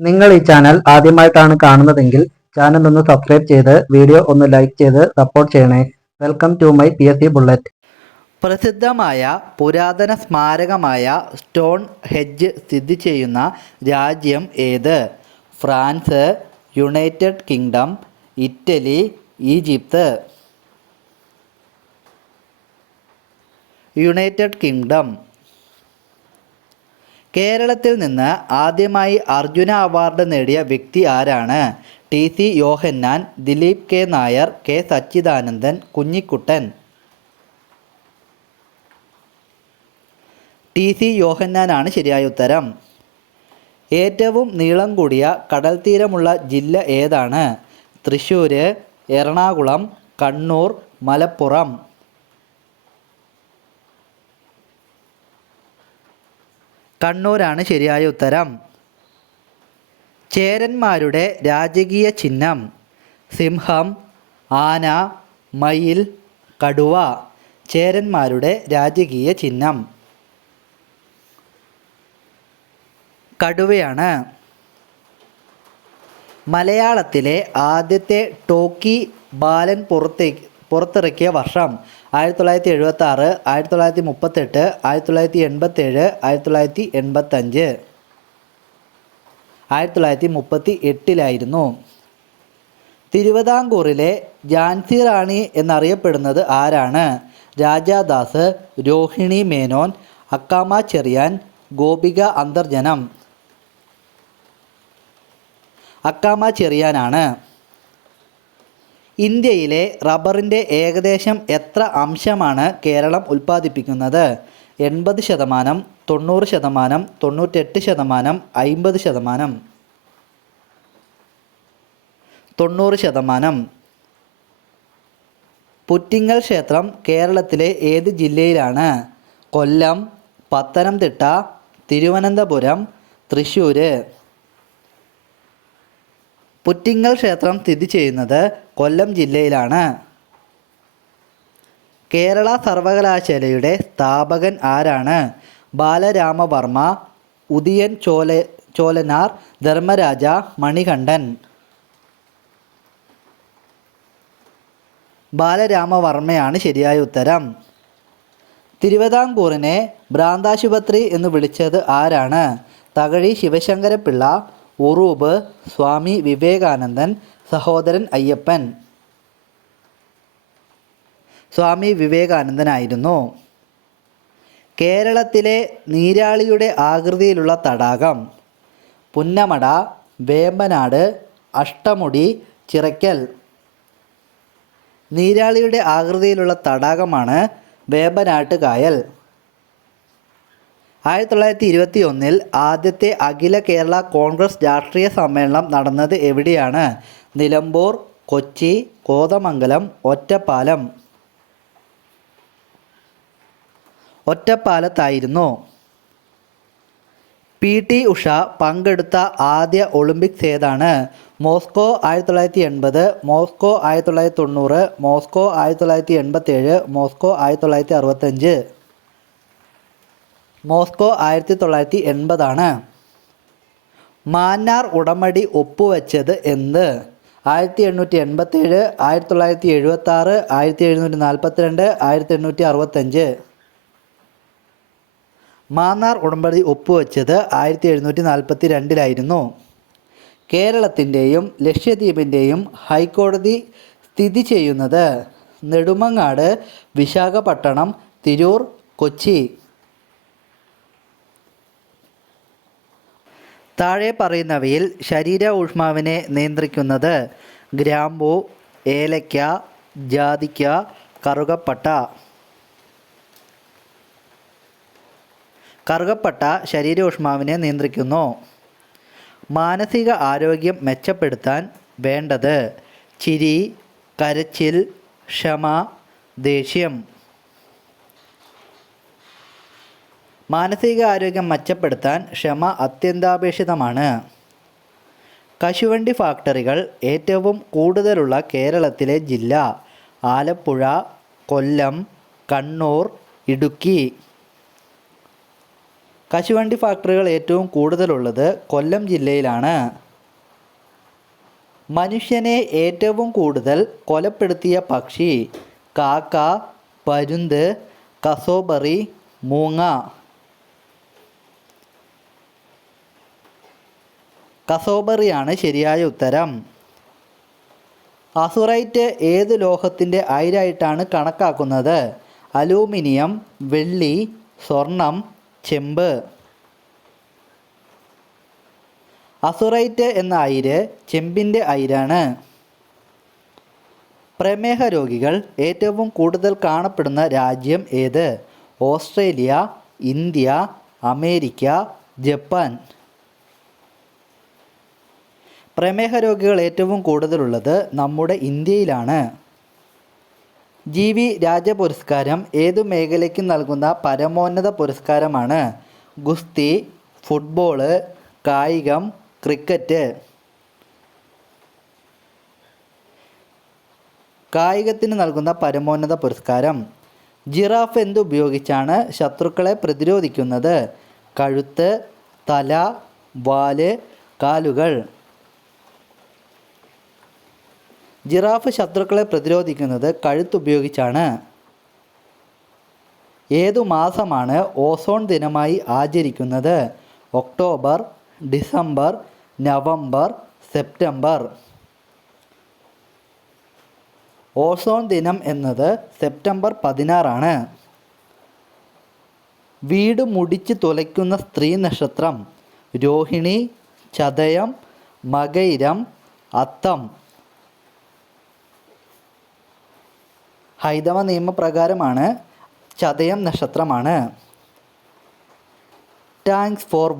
നിങ്ങൾ ഈ ചാനൽ ആദ്യമായിട്ടാണ് കാണുന്നതെങ്കിൽ ചാനൽ ഒന്ന് സബ്സ്ക്രൈബ് ചെയ്ത് വീഡിയോ ഒന്ന് ലൈക്ക് ചെയ്ത് സപ്പോർട്ട് ചെയ്യണേ. Welcome to my PSC bullet. പ്രസിദ്ധമായ പുരാതന സ്മാരകമായ സ്റ്റോൺ ഹെഡ്ജ് സ്ഥിതി ചെയ്യുന്ന രാജ്യം ഏത്? France, United Kingdom, Italy, Egypt. United Kingdom. കേരളത്തിൽ നിന്ന് ആദ്യമായി അർജുന അവാർഡ് നേടിയ വ്യക്തി ആരാണ്? TC യോഹന്നാൻ, Dileep K Nair, K Sachidanandan, Kunjikuttan. TC യോഹന്നാനാണ് ശരിയായ ഉത്തരം. ഏറ്റവും നീളം കൂടിയ കടൽത്തീരമുള്ള ജില്ല ഏതാണ്? തൃശ്ശൂർ, എറണാകുളം, കണ്ണൂർ, മലപ്പുറം. കണ്ണൂരാണ് ശരിയായ ഉത്തരം. ചേരന്മാരുടെ രാജകീയ ചിഹ്നം? സിംഹം, ആന, മയിൽ, കടുവ. ചേരന്മാരുടെ രാജകീയ ചിഹ്നം കടുവയാണ്. മലയാളത്തിലെ ആദ്യത്തെ ടോക്കി ബാലൻ പുറത്തിറക്കിയ വർഷം? 1976, 1938, 1987, 1985. 1938 തിരുവിതാംകൂറിലെ ഝാൻസി റാണി എന്നറിയപ്പെടുന്നത് ആരാണ്? രാജാദാസ്, രോഹിണി മേനോൻ, അക്കാമ ചെറിയാൻ, ഗോപിക അന്തർജനം. അക്കാമ ചെറിയാനാണ്. ഇന്ത്യയിലെ റബ്ബറിൻ്റെ ഏകദേശം എത്ര അംശമാണ് കേരളം ഉൽപ്പാദിപ്പിക്കുന്നത്? 80%, 90%, 98%, 50%. 90%. പുറ്റിങ്ങൽ ക്ഷേത്രം കേരളത്തിലെ ഏത് ജില്ലയിലാണ്? കൊല്ലം, പത്തനംതിട്ട, തിരുവനന്തപുരം, തൃശ്ശൂർ. പുറ്റിങ്ങൽ ക്ഷേത്രം സ്ഥിതി ചെയ്യുന്നത് കൊല്ലം ജില്ലയിലാണ്. കേരള സർവകലാശാലയുടെ സ്ഥാപകൻ ആരാണ്? ബാലരാമവർമ്മ, ഉദയൻ ചോലനാർ, ധർമ്മരാജ, മണികണ്ഠൻ. ബാലരാമവർമ്മയാണ് ശരിയായ ഉത്തരം. തിരുവിതാംകൂറിനെ ഭ്രാന്താശുപത്രി എന്ന് വിളിച്ചത് ആരാണ്? തകഴി ശിവശങ്കരപ്പിള്ള, ഉറൂബ്, സ്വാമി വിവേകാനന്ദൻ, സഹോദരൻ അയ്യപ്പൻ. സ്വാമി വിവേകാനന്ദനായിരുന്നു. കേരളത്തിലെ നീരാളിയുടെ ആകൃതിയിലുള്ള തടാകം? പുന്നമട, വേമ്പനാട്, അഷ്ടമുടി, ചിറയ്ക്കൽ. നീരാളിയുടെ ആകൃതിയിലുള്ള തടാകമാണ് വേമ്പനാട്ട് കായൽ. 1921 ആദ്യത്തെ അഖില കേരള കോൺഗ്രസ് രാഷ്ട്രീയ സമ്മേളനം നടന്നത് എവിടെയാണ്? നിലമ്പൂർ, കൊച്ചി, കോതമംഗലം, ഒറ്റപ്പാലം. ഒറ്റപ്പാലത്തായിരുന്നു. PT ഉഷ പങ്കെടുത്ത ആദ്യ ഒളിമ്പിക്സ് ഏതാണ്? Moscow 1980, Moscow 1990, Moscow 1987, Moscow 1965. Moscow 1980 Mannar ഉടമ്പടി ഒപ്പുവെച്ചത് എന്ത്? 1887, 1976, 1742, 1865. മാന്നാർ ഉടമ്പടി ഒപ്പുവെച്ചത് 1742 കേരളത്തിൻ്റെയും ലക്ഷദ്വീപിൻ്റെയും ഹൈക്കോടതി സ്ഥിതി ചെയ്യുന്നത്? നെടുമങ്ങാട്, വിശാഖപട്ടണം, തിരൂർ, കൊച്ചി. താഴെ പറയുന്നവയിൽ ശരീര ഊഷ്മാവിനെ നിയന്ത്രിക്കുന്നത്? ഗ്രാമ്പൂ, ഏലയ്ക്ക, ജാതിക്ക, കറുകപ്പട്ട. കറുകപ്പട്ട ശരീര ഊഷ്മാവിനെ നിയന്ത്രിക്കുന്നു. മാനസിക ആരോഗ്യം മെച്ചപ്പെടുത്താൻ വേണ്ടത്? ചിരി, കരച്ചിൽ, ക്ഷമ, ദേഷ്യം. മാനസിക ആരോഗ്യം മെച്ചപ്പെടുത്താൻ ക്ഷമ അത്യന്താപേക്ഷിതമാണ്. കശുവണ്ടി ഫാക്ടറികൾ ഏറ്റവും കൂടുതലുള്ള കേരളത്തിലെ ജില്ല? ആലപ്പുഴ, കൊല്ലം, കണ്ണൂർ, ഇടുക്കി. കശുവണ്ടി ഫാക്ടറികൾ ഏറ്റവും കൂടുതലുള്ളത് കൊല്ലം ജില്ലയിലാണ്. മനുഷ്യനെ ഏറ്റവും കൂടുതൽ കൊലപ്പെടുത്തിയ പക്ഷി കാക്ക, പരുന്ത്, കസോബറി, മൂങ്ങ. കസോബറിയാണ് ശരിയായ ഉത്തരം. അസുറൈറ്റ് ഏത് ലോഹത്തിൻ്റെ അയിരായിട്ടാണ് കണക്കാക്കുന്നത്? അലൂമിനിയം, വെള്ളി, സ്വർണം, ചെമ്പ്. അസുറൈറ്റ് എന്ന അയിര് ചെമ്പിൻ്റെ അയിരാണ്. പ്രമേഹ രോഗികൾ ഏറ്റവും കൂടുതൽ കാണപ്പെടുന്ന രാജ്യം ഏത്? Australia, India, America, Japan. പ്രമേഹ രോഗികൾ ഏറ്റവും കൂടുതലുള്ളത് നമ്മുടെ ഇന്ത്യയിലാണ്. ജി.വി. രാജ പുരസ്കാരം ഏതു മേഖലയ്ക്ക് നൽകുന്ന പരമോന്നത പുരസ്കാരമാണ്? ഗുസ്തി, ഫുട്ബോള്, കായികം, ക്രിക്കറ്റ്. കായികത്തിന് നൽകുന്ന പരമോന്നത പുരസ്കാരം. ജിറാഫ് എന്തുപയോഗിച്ചാണ് ശത്രുക്കളെ പ്രതിരോധിക്കുന്നത്? കഴുത്ത്, തല, വാല്, കാലുകൾ. ജിറാഫ് ശത്രുക്കളെ പ്രതിരോധിക്കുന്നത് കഴുത്തുപയോഗിച്ചാണ്. ഏതു മാസമാണ് ഓസോൺ ദിനമായി ആചരിക്കുന്നത്? October, December, November, September. Ozone ദിനം എന്നത് സെപ്റ്റംബർ 16 വീട് മുടിച്ച് തുലയ്ക്കുന്ന സ്ത്രീ നക്ഷത്രം? രോഹിണി, ചതയം, മകയിരം, അത്തം. ഹൈതമ നിയമപ്രകാരമാണ് ചതയം നക്ഷത്രമാണ്. Thanks for